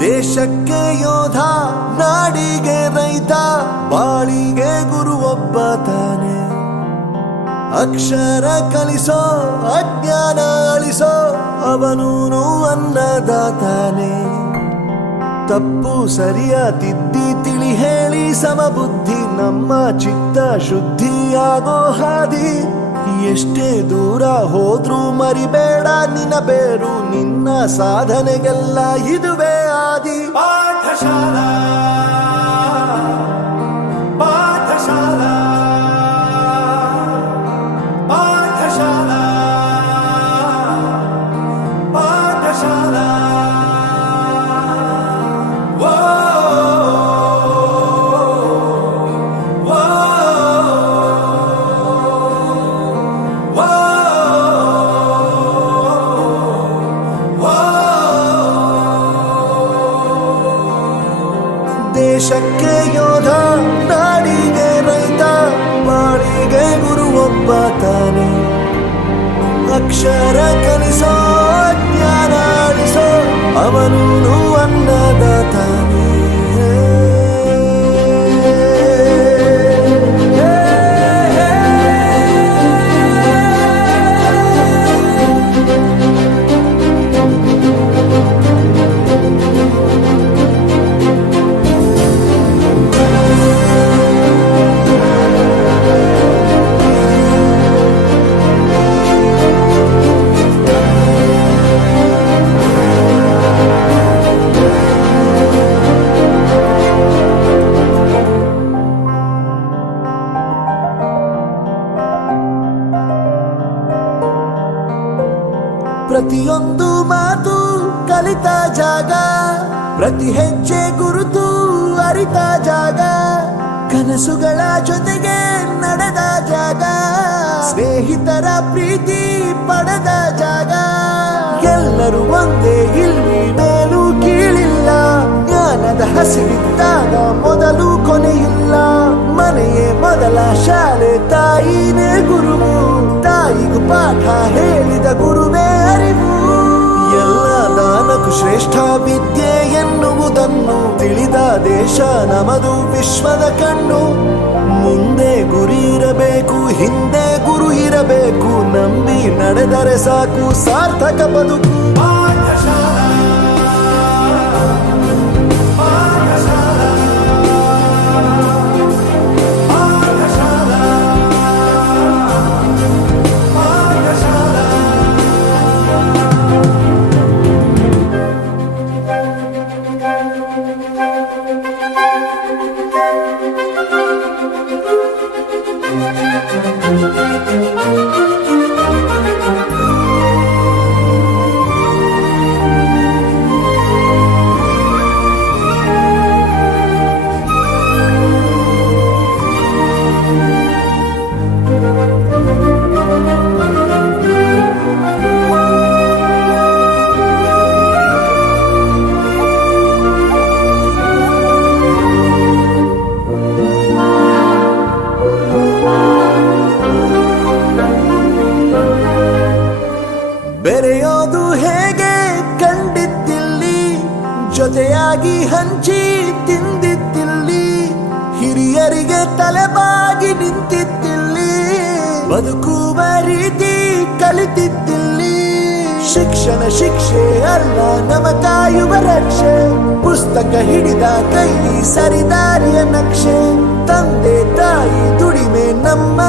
ದೇಶಕ್ಕೆ ಯೋಧ, ನಾಡಿಗೆ ರೈತ, ಬಾಳಿಗೆ ಗುರು ಒಬ್ಬ ತಾನೆ. ಅಕ್ಷರ ಕಲಿಸೋ, ಅಜ್ಞಾನ ಅಳಿಸೋ, ಅವನೂನು ಅನ್ನದಾತಾನೆ. ತಪ್ಪು ಸರಿಯ ತಿದ್ದಿ ತಿಳಿ ಹೇಳಿ ಸಮಬುದ್ಧಿ, ನಮ್ಮ ಚಿತ್ತ ಶುದ್ಧಿಯಾಗೋ ಹಾದಿ. ಎಷ್ಟೇ ದೂರ ಹೋದ್ರೂ ಮರಿಬೇಡ ನಿನ್ನ ಬೇರು, ನಿನ್ನ ಸಾಧನೆಗೆಲ್ಲ ಇದುವೇ ಆದಿ. ಪಾಠಶಾಲಾ ಪಾಠಶಾಲಾ ಪಾಠಶಾಲಾ ಪಾಠಶಾಲಾ. ದೇಶಕ್ಕೆ ಯೋಧ, ನಾಡಿಗೆ ರೈತ, ಬಾಳಿಗೆ ಗುರು ಒಬ್ಬ ತಾನೆ. ಅಕ್ಷರ ಕಲಿಸೋ, ಜ್ಞಾನ ಅಳಿಸೋ, ಅವನೂನು ಅನ್ನದಾತಾನೆ. ಪ್ರತಿಯೊಂದು ಮಾತು ಕಲಿತ ಜಾಗ, ಪ್ರತಿ ಹೆಜ್ಜೆ ಗುರುತು ಅರಿತ ಜಾಗ, ಕನಸುಗಳ ಜೊತೆಗೆ ನಡೆದ ಜಾಗ, ಸ್ನೇಹಿತರ ಪ್ರೀತಿ ಪಡೆದ ಜಾಗ. ಎಲ್ಲರೂ ಒಂದೇ, ಇಲ್ಲಿ ಮೇಲೂ ಕೀಳಿಲ್ಲ, ಜ್ಞಾನದ ಹಸಿವಿದ್ದಾಗ ಮೊದಲು ಕೊನೆಯಿಲ್ಲ. ಮನೆಯೇ ಮೊದಲ ಶಾಲೆ, ತಾಯಿನೇ ಗುರುವು, ತಾಯಿಗೂ ಪಾಠ ಹೇಳಿದ ಗುರುವೇ ಅರಿವು. ಎಲ್ಲ ದಾನಕ್ಕೂ ಶ್ರೇಷ್ಠ ವಿದ್ಯೆ ಎನ್ನುವುದನ್ನು ತಿಳಿದ ದೇಶ ನಮದು, ವಿಶ್ವದ ಕಣ್ಣು. ಮುಂದೆ ಗುರಿ ಇರಬೇಕು, ಹಿಂದೆ ಗುರು ಇರಬೇಕು, ನಂಬಿ ನಡೆದರೆ ಸಾಕು ಸಾರ್ಥಕ ಬದುಕು. ಬೆರೆಯೋದು ಹೇಗೆ ಕಂಡಿದ್ದಿಲ್ಲಿ, ಜೊತೆಯಾಗಿ ಹಂಚಿ ತಿಂದಿದ್ದಿಲ್ಲಿ, ಹಿರಿಯರಿಗೆ ತಲೆಬಾಗಿ ನಿಂತಿದ್ದಿಲ್ಲಿ, ಬದುಕುವ ರೀತಿ ಕಲಿತಿದ್ದಿಲ್ಲಿ. ಶಿಕ್ಷಣ ಶಿಕ್ಷೆ ಅಲ್ಲ, ನಮ ಕಾಯುವ ರಕ್ಷೆ, ಪುಸ್ತಕ ಹಿಡಿದ ಕೈ ಸರಿದಾರಿಯ ನಕ್ಷೆ. ತಂದೆ ತಾಯಿ ದುಡಿಮೆ ನಮ್ಮ